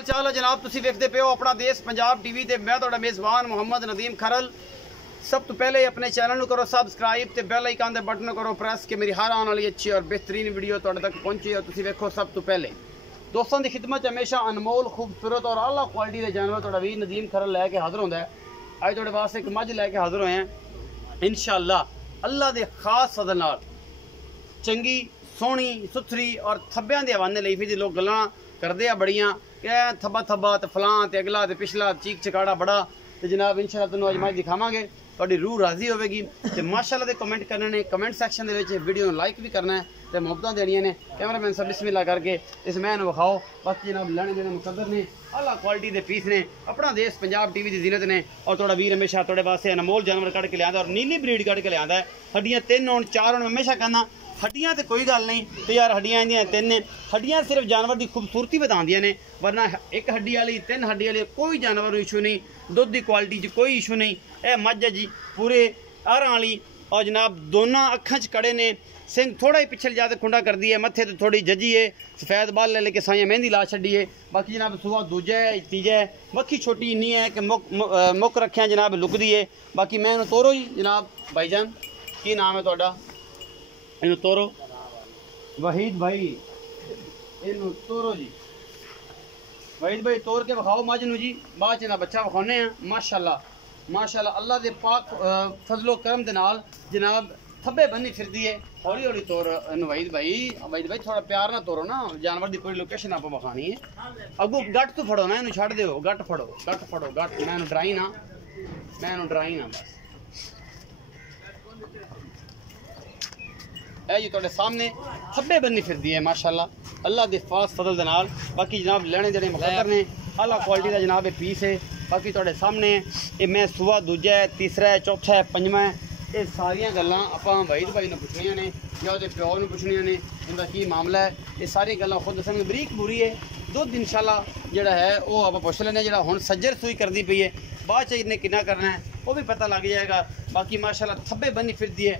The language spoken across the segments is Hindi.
हाल चाल है जनाब? तुसीं वेखदे पे हो अपना देश पंजाब टीवी ते मैं तुहाडा मेज़बान मोहम्मद नदीम खरल। सब तो पहले अपने चैनल करो सबसक्राइब ते बेल आइकन दे बटन करो प्रेस कि मेरी हर आने वाली अच्छी और बेहतरीन वीडियो तुहाडे तक पहुंचे और तुसीं वेखो सब तो पहले। दोस्तों की खिदमत हमेशा अनमोल खूबसूरत और आला क्वालिटी के जानवर तुहाडा वीर नदीम खरल लैके हाजिर होंदा है। अज तुहाडे वास्ते एक मझ लैके हाजिर होए हैं इंशाअल्लाह अल्लाह दे खास फजल नाल। चंगी सोहनी सुथरी और थब्बियां दे हवाने लई फिर लोग गल्लां करदे आ बड़ियां कि थब्बा थब्बा ते फलां ते अगला ते पिछला चीक चकाड़ा बड़ा। तो जनाब इंशाअल्लाह तुहानूं अज मझ दिखावांगे, तुहाडी रूह राजी होवेगी। तो माशाअल्लाह दे कमेंट करने ने, कमेंट सैक्शन दे विच वीडियो नूं लाइक भी करना है ते मुहब्बतां देनियां ने। कैमरामैन साहब बिस्मिल्लाह करके इस मैन नूं विखाओ। बाकी जनाब लैने देने मुकद्दर ने, आला क्वालिटी दे पीस ने, अपना देश पंजाब टीवी दी जीनत ने। और तुहाडा वीर हमेशा तुहाडे वास्ते अनमोल जानवर कढ के लिआंदा और नीली ब्रीड कढ के लिआंदा है। हड्डियां 3 होण 4 होण, हमेशा कहना हड्डियां तो कोई गल नहीं तो यार हड्डियां इंदियां 3 ने। हड्डियां सिर्फ जानवर की खूबसूरती बतांदियां ने, वरना एक हड्डी वाली 3 हड्डी वाली कोई जानवर इशू नहीं। दुध की क्वालिटी कोई इशू नहीं। यह मझ है जी पूरे आरां वाली और जनाब दोनों अखां च कड़े ने। सिंह थोड़ा ही पिछले जाते खुंडा कर दी है, मत्थे तो थोड़ी जजी है, सफेद बाल ले लेके साइयां मेहंदी ला छड़ी है। बाकी जनाब सुहा दूजा है तीजा है, मक्खी छोटी इन्नी है कि मुक रखिया जनाब लुकदी है। बाकी मैं इन्हूं तोरो जी जनाब। भाईजान की नाम है तुहाडा? इन्हूं तोरो वहीद भाई, इन्हूं तोरो जी। वहीद भाई तोड़ के विखाओ मझ नूं जी, बाद च बच्चा विखाने हैं। माशाअल्लाह माशाअल्लाह अल्लाह दे पाक फजलो करम दे नाल जनाब थब्बे बन्नी फिरदी है। हौली हौली तोड़ वहीद भाई। वहीद भाई थोड़ा प्यार ना तोड़ो ना, जानवर की पूरी लोकेशन आप विखानी है। अगू गट तो फड़ो ना, इन्हूं छड्ड दिओ। गट फड़ो गट फड़ो गट, मैं डराई ना, मैं डराई ना बस। है जी तुहाडे सामने थब्बे बन्नी फिरदी है माशाअल्लाह अल्लाह दे खास फजल दे नाल। बाकी जनाब लेने देने मुकद्दर ने, आला क्वालिटी का जनाब ये पीस है। बाकी तुहाडे सामने ये मैं सुबह दूजा है, तीसरा है, चौथा है, पंजवां है। ये सारियां गल्लां आपां वहीद भाई नूं पुछनियां ने या उहदे प्यो नूं पुछनियां ने, इनका की मामला है। ये सारी गल्लां खुद दस्सणगे। बरीक बुरी है दुध इंशाअल्लाह जिहड़ा है वो आप पुछ लैने। जिहड़ा हुण सज्जर सूई करदी पई है, बाद च इन्हें किन्ना करना है वो भी पता लग जाएगा। बाकी माशाअल्लाह थब्बे बन्नी फिरदी है,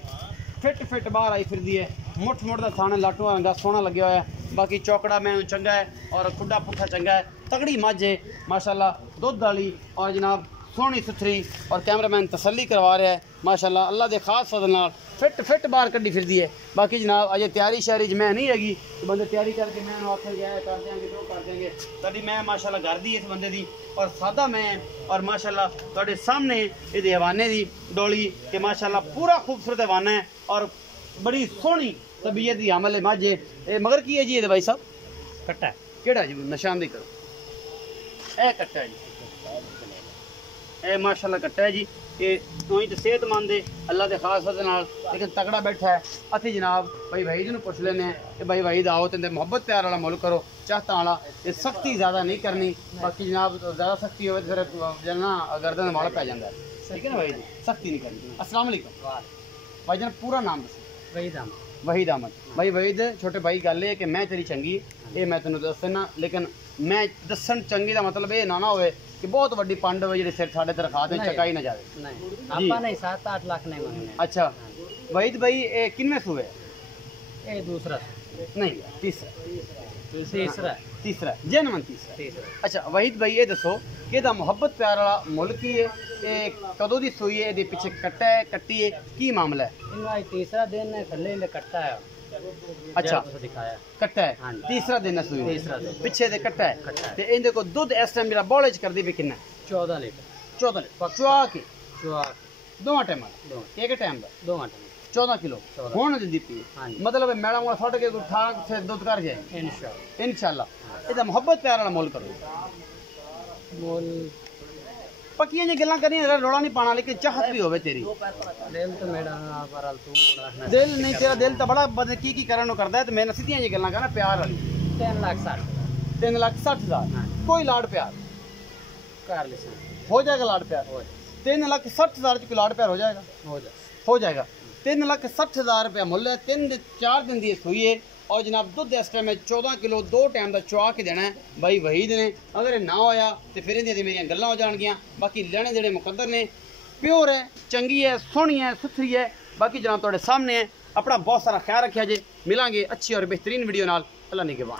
फिट फिट बाहर आई फिरदी है। मुठ मुठ का थाने लाटू रंगा सोहना लगे हुआ है। बाकी चौकड़ा मैं चंगा है और खुडा पुट्ठा चंगा है। तगड़ी मझ है माशाअल्लाह दुध वाली और जनाब सोहनी सुथरी। और कैमरामैन तसल्ली करवा रहा है माशाअल्लाह अल्लाह के खास फजल नाल फिट फिट बाहर कड्डी फिरदी है। बाकी जनाब अजे तैयारी शहरी च मैं नहीं हैगी, तो बंदे तैयारी करके मैं आखे गया कर देंगे जो कर देंगे। तभी मैं माशाअल्लाह घर दी इस बंदे दी और सादा मैं और माशाअल्लाह तुहाडे सामने ये हवाने की डोली कि माशाअल्लाह पूरा खूबसूरत हवाना है और बड़ी सोहनी तबीयत की अमल है मझ है। मगर की है जी ये भाई साहब? कट्टा है। केड़ा जी निशानदेही करो। ए कट्टा है जी, ए माशाअल्लाह कट्टा है जी। ये तो सेहतमंद है अल्लाह के खास फजल नाल, लेकिन तगड़ा बैठा है। असी जनाब भाई वहीद नूं पुछ लेने कि भाई वहीद आओ तो मुहब्बत प्यार वाला मुल करो, चाहता वाला। ये सख्ती ज़्यादा नहीं करनी। बाकी जनाब ज़्यादा सख्ती हो फिर ना गर्दन वाला पै जाता है, ठीक है ना भाई? सख्ती नहीं करनी। अस्सलाम वालेकुम भाई जान, पूरा नाम दसो? वहीद अहमद। वहीद अहमद भाई। वहीद छोटे भाई गल है कि मैं तेरी चंगी ये मैं तेन दस देना, लेकिन मैं दसन चंगी का मतलब ये ना होवे कि बहुत वड्डी पंड हो जी सिर साढ़े ते रखा दें, चकाई ना जाए। नहीं 7-8 लाख नहीं मांगने। अच्छा वहीद भाई ये किनवे सूबे? ये दूसरा नहीं तीसरा तीसरा जेनवन तीसरा। अच्छा वहीद भाई ये दसो कि ਇਹਦਾ ਮੁਹੱਬਤ प्यार वाला मुल की है, ये कदों दी सूई है, ये पीछे कट्टा है कट्टी है, की मामला है? इनका तीसरा दिन है, थल्ले कट्टा है। अच्छा दिखाया कट्टा है, तीसरा दिन है सूई, पिछे दे कट्टा है। ते इनदे को दुध इस टाइम मेरा बॉलेज कर दी भी कितना? 14 लीटर। 14 लीटर चुआ के दोवां टाइम एक टाइम दा 2 टाइम 14 किलो होने दी पी। मतलब मैडम को फट के ठाक से दूध कर जाए इंशाअल्लाह। ਇਹਦਾ ਮੁਹੱਬਤ प्यार वाला मुल करो। मुल पक्कियां जी गल्लां करनी, रोड़ा नहीं पाना, लेकिन चाहत भी होवे तेरी। दिल तो मेरा पर तू दिल नहीं, तेरा दिल तो बड़ा बद की करन करदा है। तो मैं सीधियां जी गल्लां करना प्यार वाली। 3,60,000 कोई लाड़ प्यार कर ले हो जाएगा? लाड़ प्यार 3,60,000 कोई लाड़ प्यार हो जाएगा? हो जाएगा। 3,60,000 रुपया मुल है। 3-4 दिन की सूई है और जनाब दुध इस टाइम 14 किलो 2 टाइम का चुआ के देना है भाई वहीद ने। अगर ना होया तो फिर इन्हें मेरिया गल्लां हो जाएगियां। बाकी लेने देने मुकद्दर ने, प्योर है, चंगी है, सोहनी है, सुथरी है। बाकी जनाब तुहाडे सामने है। अपना बहुत सारा ख्याल रखिया जे। मिलांगे अच्छी और बेहतरीन वीडियो नाल। अल्लाह निगहबान।